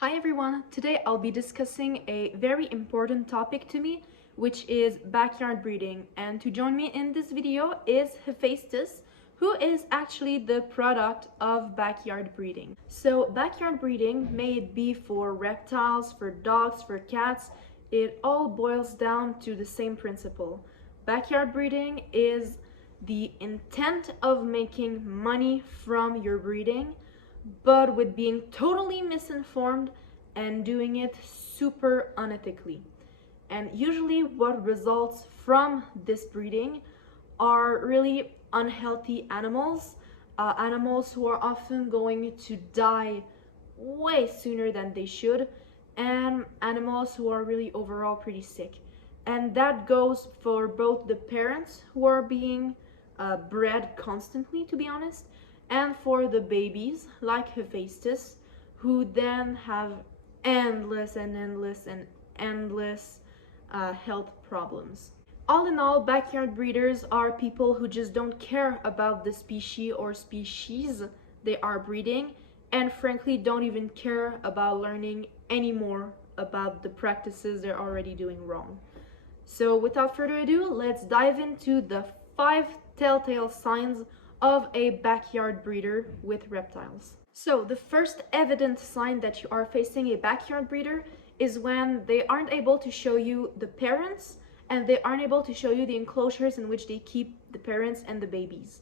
Hi everyone, today I'll be discussing a very important topic to me, which is backyard breeding. And to join me in this video is Hephaestus, who is actually the product of backyard breeding. So backyard breeding, may it be for reptiles, for dogs, for cats, it all boils down to the same principle. Backyard breeding is the intent of making money from your breeding, but with being totally misinformed and doing it super unethically. And usually what results from this breeding are really unhealthy animals, animals who are often going to die way sooner than they should, and animals who are really overall pretty sick. And that goes for both the parents who are being bred constantly, to be honest, and for the babies like Hephaestus, who then have endless health problems. All in all, backyard breeders are people who just don't care about the species or species they are breeding, and frankly don't even care about learning any more about the practices they're already doing wrong. So without further ado, let's dive into the 5 telltale signs of a backyard breeder with reptiles. So the first evident sign that you are facing a backyard breeder is when they aren't able to show you the parents and they aren't able to show you the enclosures in which they keep the parents and the babies.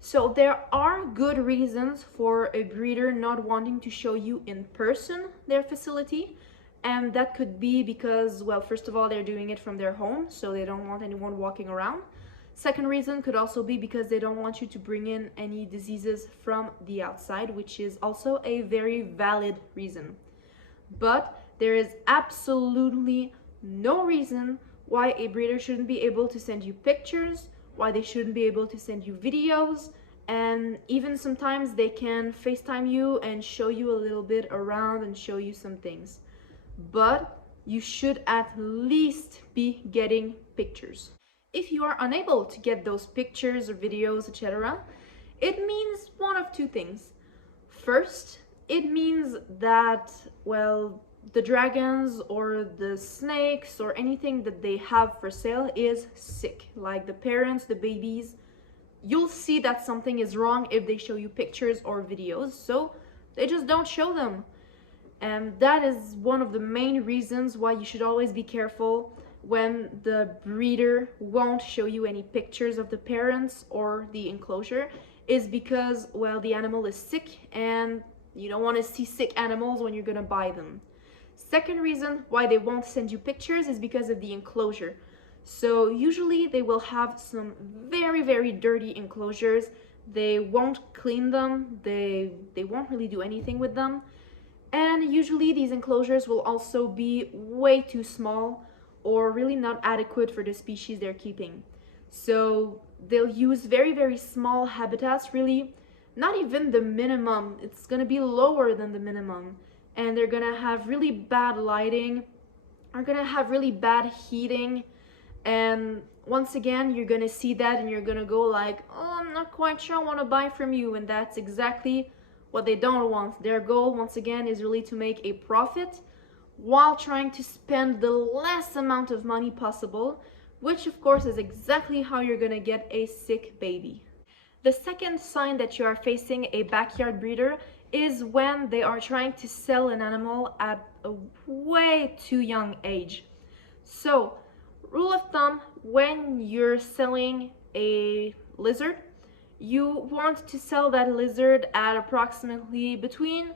So there are good reasons for a breeder not wanting to show you in person their facility, and that could be because, well, first of all, they're doing it from their home, so they don't want anyone walking around. Second reason could also be because they don't want you to bring in any diseases from the outside, which is also a very valid reason. But there is absolutely no reason why a breeder shouldn't be able to send you pictures, why they shouldn't be able to send you videos, and even sometimes they can FaceTime you and show you a little bit around and show you some things. But you should at least be getting pictures. If you are unable to get those pictures or videos, etc., it means one of two things. First, it means that, well, the dragons or the snakes or anything that they have for sale is sick. Like the parents, the babies, you'll see that something is wrong if they show you pictures or videos, so they just don't show them. And that is one of the main reasons why you should always be careful when the breeder won't show you any pictures of the parents or the enclosure, is because, well, the animal is sick and you don't want to see sick animals when you're gonna buy them. Second reason why they won't send you pictures is because of the enclosure. So usually they will have some very dirty enclosures. They won't clean them, they won't really do anything with them. And usually these enclosures will also be way too small or really not adequate for the species they're keeping. So they'll use very small habitats, really not even the minimum. It's gonna be lower than the minimum. And they're gonna have really bad lighting, are gonna have really bad heating. And once again, you're gonna see that and you're gonna go like, oh, I'm not quite sure I wanna buy from you. And that's exactly what they don't want. Their goal, once again, is really to make a profit while trying to spend the less amount of money possible, which of course is exactly how you're gonna get a sick baby. The second sign that you are facing a backyard breeder is when they are trying to sell an animal at a way too young age. So, rule of thumb, when you're selling a lizard, you want to sell that lizard at approximately between,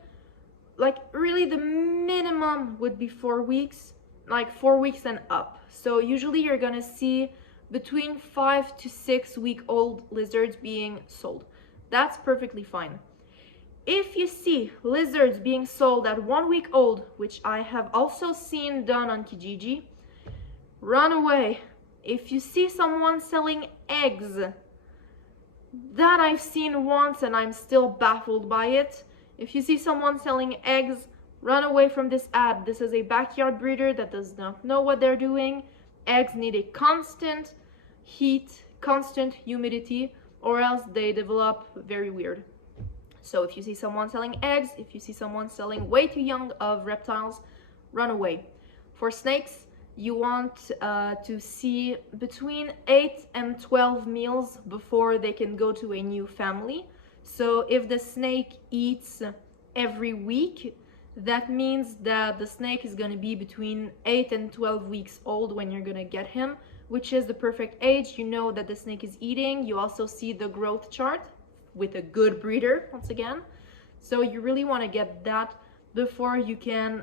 like, really the minimum would be 4 weeks, like 4 weeks and up. So usually you're gonna see between 5 to 6 week old lizards being sold. That's perfectly fine. If you see lizards being sold at 1 week old, which I have also seen done on Kijiji, run away. If you see someone selling eggs, that I've seen once and I'm still baffled by it. If you see someone selling eggs, run away from this ad. This is a backyard breeder that does not know what they're doing. Eggs need a constant heat, constant humidity, or else they develop very weird. So if you see someone selling eggs, if you see someone selling way too young of reptiles, run away. For snakes, you want to see between 8 and 12 meals before they can go to a new family. So if the snake eats every week, that means that the snake is going to be between 8 and 12 weeks old when you're going to get him, which is the perfect age. You know that the snake is eating. You also see the growth chart with a good breeder, once again. So you really want to get that before you can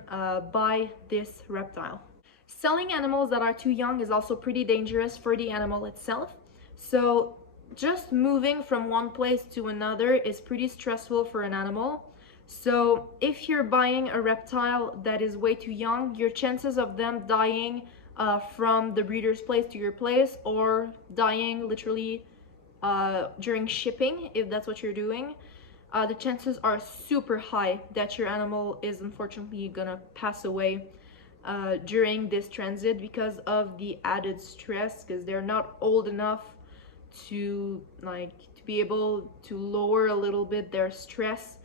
buy this reptile. Selling animals that are too young is also pretty dangerous for the animal itself. So just moving from one place to another is pretty stressful for an animal. So if you're buying a reptile that is way too young, your chances of them dying from the breeder's place to your place, or dying literally during shipping, if that's what you're doing, the chances are super high that your animal is unfortunately gonna pass away during this transit because of the added stress, because they're not old enough to be able to lower a little bit their stress.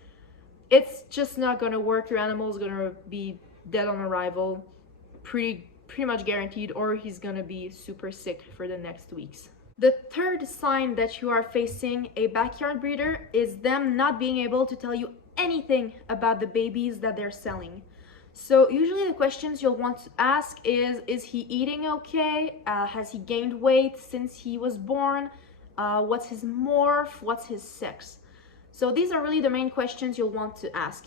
It's just not gonna work. Your animal is gonna be dead on arrival, pretty much guaranteed, or he's gonna be super sick for the next weeks. The third sign that you are facing a backyard breeder is them not being able to tell you anything about the babies that they're selling. So usually the questions you'll want to ask is he eating okay? Has he gained weight since he was born? What's his morph? What's his sex? So these are really the main questions you'll want to ask.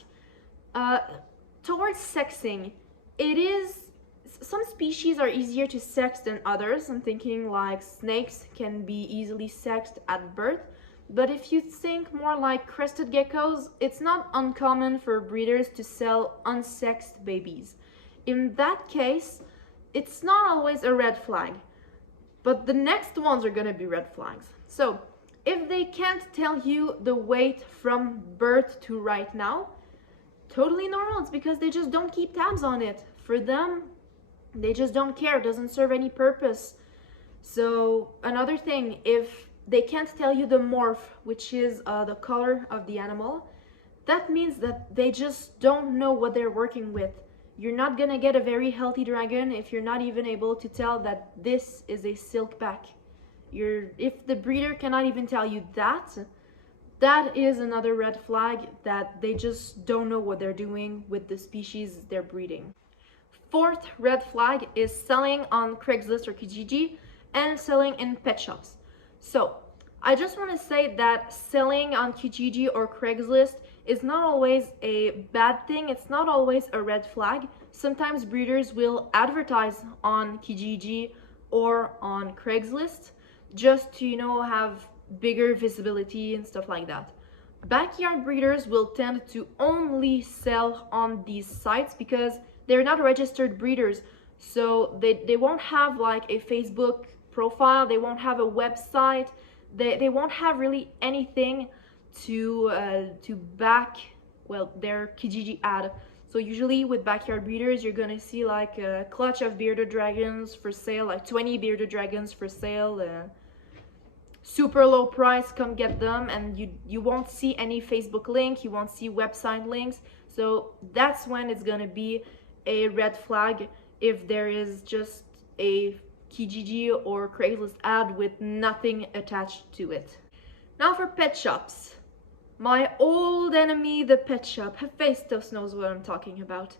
Towards sexing, some species are easier to sex than others. I'm thinking like snakes can be easily sexed at birth. But if you think more like crested geckos, it's not uncommon for breeders to sell unsexed babies. In that case, it's not always a red flag, but the next ones are gonna be red flags. So if they can't tell you the weight from birth to right now, totally normal. It's because they just don't keep tabs on it. For them, they just don't care. It doesn't serve any purpose. So another thing, if they can't tell you the morph, which is the color of the animal, that means that they just don't know what they're working with. You're not gonna get a very healthy dragon if you're not even able to tell that this is a silkback. If the breeder cannot even tell you that, that is another red flag that they just don't know what they're doing with the species they're breeding. Fourth red flag is selling on Craigslist or Kijiji and selling in pet shops. So I just want to say that selling on Kijiji or Craigslist is not always a bad thing. It's not always a red flag. Sometimes breeders will advertise on Kijiji or on Craigslist just to, have bigger visibility and stuff like that. Backyard breeders will tend to only sell on these sites because they're not registered breeders. So they won't have like a Facebook profile, they won't have a website, they won't have really anything to back, well, their Kijiji ad. So usually with backyard breeders, you're gonna see like a clutch of bearded dragons for sale, like 20 bearded dragons for sale, super low price, come get them, and you won't see any Facebook link, you won't see website links. So that's when it's gonna be a red flag, if there is just a Kijiji or Craigslist ad with nothing attached to it. Now for pet shops. My old enemy, the pet shop. Hephaestus knows what I'm talking about.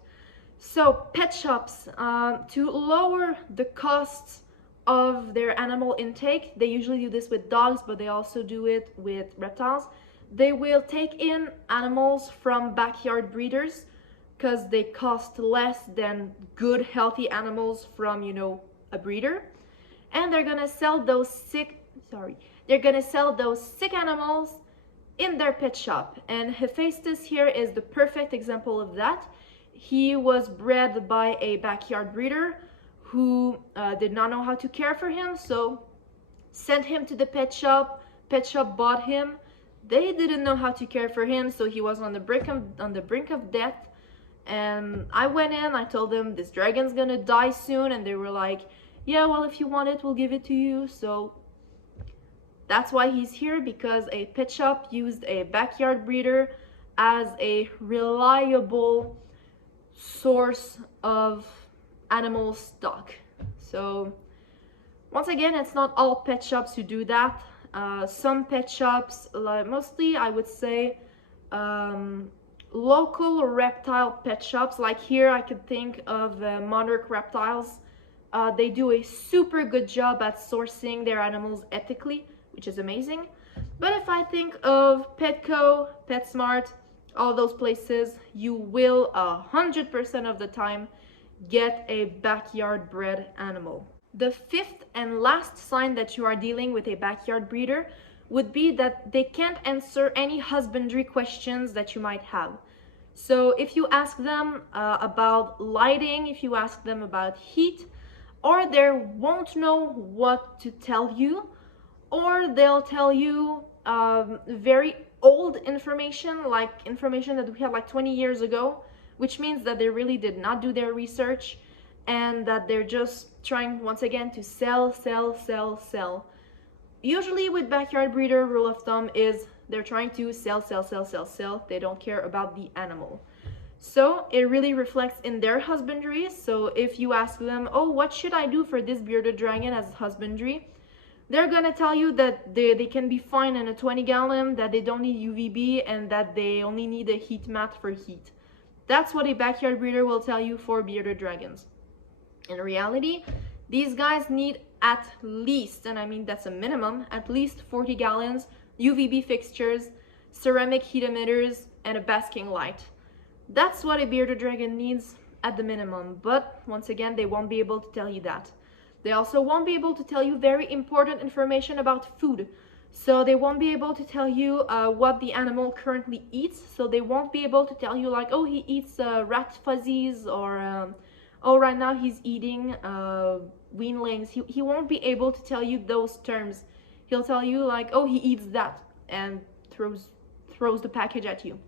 So pet shops, to lower the costs of their animal intake, they usually do this with dogs, but they also do it with reptiles. They will take in animals from backyard breeders because they cost less than good healthy animals from, a breeder, and they're gonna sell those sick animals in their pet shop. And Hephaestus here is the perfect example of that. He was bred by a backyard breeder who did not know how to care for him, so sent him to the pet shop. Pet shop bought him. They didn't know how to care for him, so he was on the brink of death. And I went in, I told them this dragon's gonna die soon, and they were like, yeah, well, if you want it, we'll give it to you. So That's why he's here, because a pet shop used a backyard breeder as a reliable source of animal stock. So once again, it's not all pet shops who do that. Some pet shops, like mostly I would say local reptile pet shops, like here I could think of Monarch Reptiles. They do a super good job at sourcing their animals ethically, which is amazing. But if I think of Petco, PetSmart, all those places, you will 100% of the time get a backyard bred animal. The fifth and last sign that you are dealing with a backyard breeder would be that they can't answer any husbandry questions that you might have. So if you ask them about lighting, if you ask them about heat, or they won't know what to tell you, or they'll tell you very old information, like information that we had like 20 years ago, which means that they really did not do their research and that they're just trying, once again, to sell. Usually with backyard breeder, rule of thumb is they're trying to sell. They don't care about the animal. So it really reflects in their husbandry. So if you ask them, oh, what should I do for this bearded dragon as husbandry? They're gonna tell you that they can be fine in a 20-gallon, that they don't need UVB, and that they only need a heat mat for heat. That's what a backyard breeder will tell you for bearded dragons. In reality, these guys need at least, and I mean that's a minimum, at least 40 gallons, UVB fixtures, ceramic heat emitters, and a basking light. That's what a bearded dragon needs at the minimum, but once again, they won't be able to tell you that. They also won't be able to tell you very important information about food. So they won't be able to tell you what the animal currently eats. So they won't be able to tell you like, oh, he eats rat fuzzies, or oh, right now he's eating weanlings. He won't be able to tell you those terms. He'll tell you like, oh, he eats that, and throws the package at you.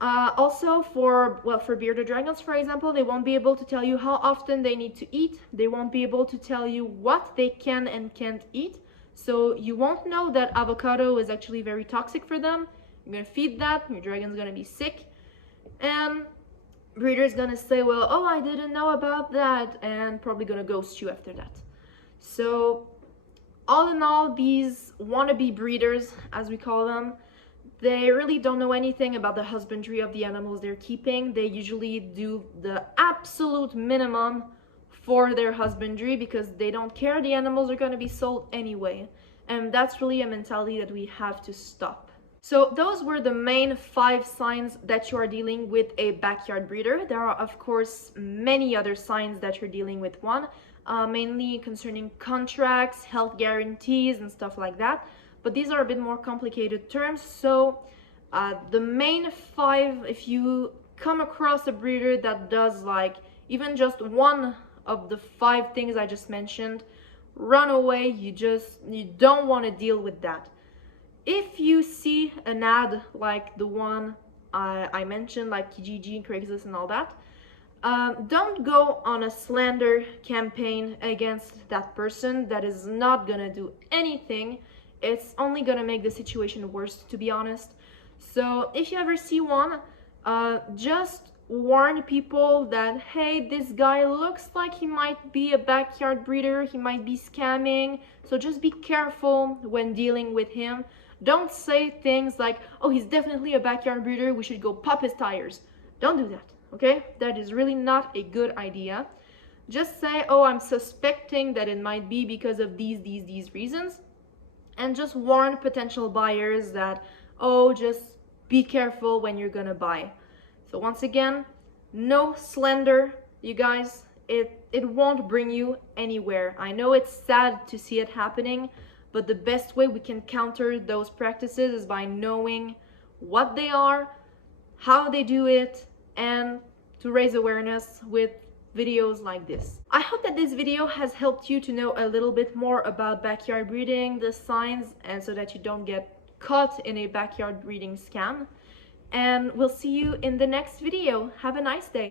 Also for bearded dragons, for example, they won't be able to tell you how often they need to eat. They won't be able to tell you what they can and can't eat. So you won't know that avocado is actually very toxic for them. You're gonna feed that, your dragon's gonna be sick, and breeder's gonna say, well, oh, I didn't know about that, and probably gonna ghost you after that. So all in all, these wannabe breeders, as we call them, they really don't know anything about the husbandry of the animals they're keeping. They usually do the absolute minimum for their husbandry because they don't care. The animals are going to be sold anyway. And that's really a mentality that we have to stop. So those were the main 5 signs that you are dealing with a backyard breeder. There are, of course, many other signs that you're dealing with one, mainly concerning contracts, health guarantees, and stuff like that. But these are a bit more complicated terms. So the main 5, if you come across a breeder that does like even just one of the 5 things I just mentioned, run away. You don't want to deal with that. If you see an ad like the one I mentioned, like Kijiji, Craigslist, and all that, don't go on a slander campaign against that person. That is not gonna do anything. It's only gonna make the situation worse, to be honest. So if you ever see one, just warn people that, hey, this guy looks like he might be a backyard breeder, he might be scamming, so just be careful when dealing with him. Don't say things like, oh, he's definitely a backyard breeder, we should go pop his tires. Don't do that, okay? That is really not a good idea. Just say, oh, I'm suspecting that it might be because of these reasons. And just warn potential buyers that, oh, just be careful when you're gonna buy. So once again, no slander, you guys. It won't bring you anywhere. I know it's sad to see it happening, but the best way we can counter those practices is by knowing what they are, how they do it, and to raise awareness with videos like this. I hope that this video has helped you to know a little bit more about backyard breeding, the signs, and so that you don't get caught in a backyard breeding scam. And we'll see you in the next video. Have a nice day.